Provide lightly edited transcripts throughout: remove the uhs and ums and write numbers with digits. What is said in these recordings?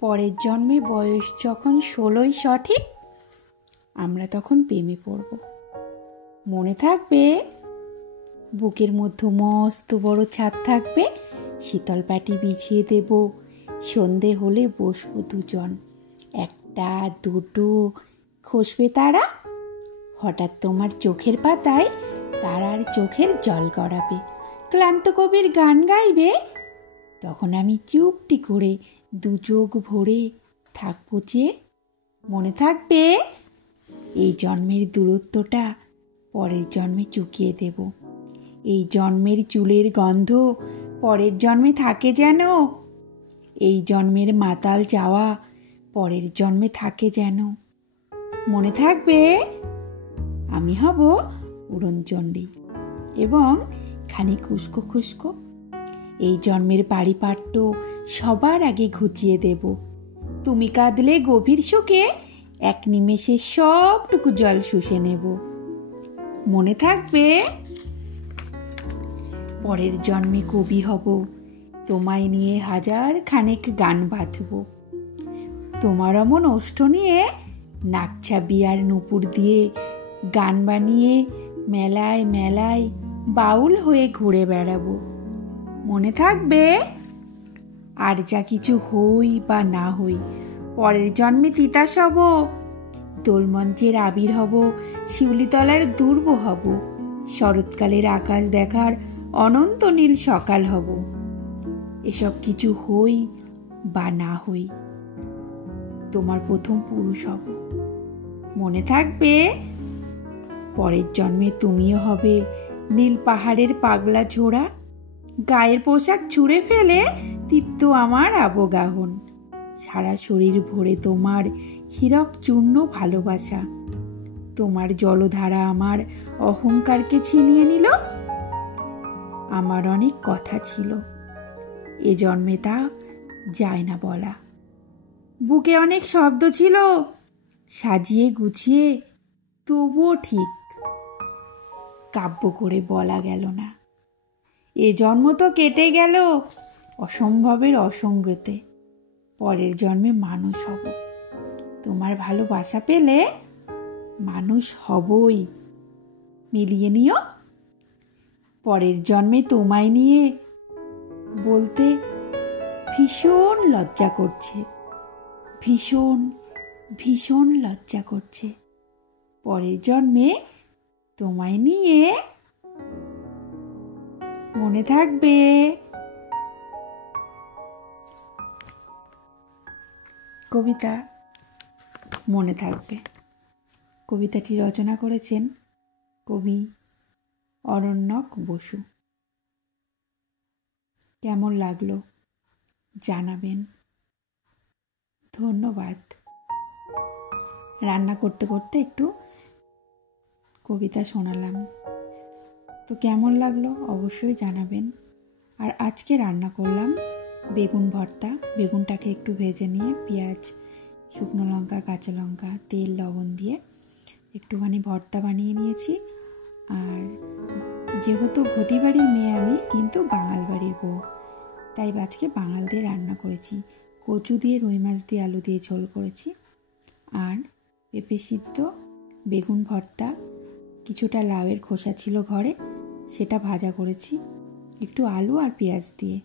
পরের জন্মে বয়স যখন 16ই সঠিক, আমরা তখন প্রেমে পড়ব। মনে থাকবে? বুকের মধ্যে মস্ত বড় ছাদ থাকবে, শীতল পাটি বিছিয়ে দেব, সন্ধে হলে বসবো দুজন, একটা দুটো খসবে তারা, হঠাৎ তোমার চোখের পাতায় তারার চোখের জল গড়াবে, ক্লান্ত কবির গান গাইবে, তখন আমি চুপটি করে দু চোখ ভরে থাকবো চেয়ে। মনে থাকবে? এই জন্মের দূরত্বটা পরের জন্মে চুকিয়ে দেব, এই জন্মের চুলের গন্ধ পরের জন্মে থাকে যেন, এই জন্মের মাতাল চাওয়া পরের জন্মে থাকে যেন। মনে থাকবে? আমি হব উড়নচণ্ডী এবং খানিক উস্কো খুস্কো। এই জন্মের পারিপাট্য সবার আগে ঘুচিয়ে দেব, তুমি কাঁদলে গভীর শোকে এক নিমেষে সবটুকু জল শুষে নেব। মনে থাকবে? পরের জন্মে কবি হব, তোমায় নিয়ে হাজার খানেক গান বাঁধব, তোমার অমন ওষ্ঠ নিয়ে নাকছাবি আর নুপুর দিয়ে গান বানিয়ে মেলায় মেলায় বাউল হয়ে ঘুরে বেড়াবো। মনে থাকবে? আর যা কিছু হই বা না হই, পরের জন্মে তিতাস হব, দোলমঞ্চের আবির হব, শিউলিতলার দুর্ব হব, শরৎকালের আকাশ দেখার অনন্ত নীল সকাল হব। এসব কিছু হই বা না হই, তোমার প্রথম পুরুষ হব। মনে থাকবে? পরের জন্মে তুমিও হবে নীল পাহাড়ের পাগলা ঝোড়া, গায়ের পোশাক ছুঁড়ে ফেলে তৃপ্ত আমার আবগাহন, সারা শরীর ভরে তোমার হীরক চূর্ণ ভালোবাসা, তোমার জলধারা আমার অহংকারকে ছিনিয়ে নিল। আমার অনেক কথা ছিল, এ জন্মে তা যায় না বলা, বুকে অনেক শব্দ ছিল, সাজিয়ে গুছিয়ে তবুও ঠিক কাব্য করে বলা গেল না। এ জন্ম তো কেটে গেল অসম্ভবের অসঙ্গতে, পরের জন্মে মানুষ হব, তোমার ভালোবাসা পেলে মানুষ হবই। মিলিয়ে নিও। পরের জন্মে তোমায় নিয়ে বলতে ভীষণ লজ্জা করছে, ভীষণ ভীষণ লজ্জা করছে। পরের জন্মে তোমায় নিয়ে। মনে থাকবে? কবিতা মনে থাকবে। কবিতাটি রচনা করেছেন কবি অরণ্যক বসু। কেমন লাগলো জানাবেন। ধন্যবাদ। রান্না করতে করতে একটু কবিতা শোনালাম, তো কেমন লাগলো অবশ্যই জানাবেন। আর আজকে রান্না করলাম বেগুন ভর্তা। বেগুনটাকে একটু ভেজে নিয়ে পেঁয়াজ, শুকনো লঙ্কা, কাঁচা লঙ্কা, তেল, লবণ দিয়ে একটুখানি ভর্তা বানিয়ে নিয়েছি। আর যেহেতু ঘটি বাড়ির মেয়ে আমি, কিন্তু বাঙাল বাড়ির বউ, তাই আজকে বাঙাল দিয়ে রান্না করেছি। কচু দিয়ে, রুই মাছ দিয়ে, আলু দিয়ে ঝোল করেছি। আর পেঁপে সিদ্ধ, বেগুন ভর্তা, কিছুটা লাউয়ের খোসা ছিল ঘরে, সেটা ভাজা করেছি একটু আলু আর পেঁয়াজ দিয়ে।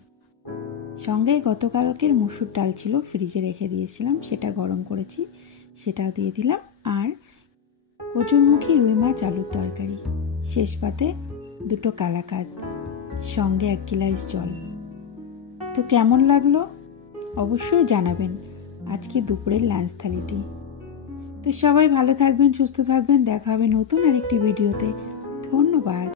সঙ্গে গতকালকের মুসুর ডাল ছিল, ফ্রিজে রেখে দিয়েছিলাম, সেটা গরম করেছি, সেটাও দিয়ে দিলাম। আর কচুরমুখী রুই মাছ আলুর তরকারি, শেষ পাতে দুটো কালাকাঁদ, সঙ্গে 1 গ্লাস জল। তো কেমন লাগলো অবশ্যই জানাবেন আজকে দুপুরের লাঞ্চ থালিটি। তো সবাই ভালো থাকবেন, সুস্থ থাকবেন। দেখা হবে নতুন আরেকটি ভিডিওতে। ধন্যবাদ।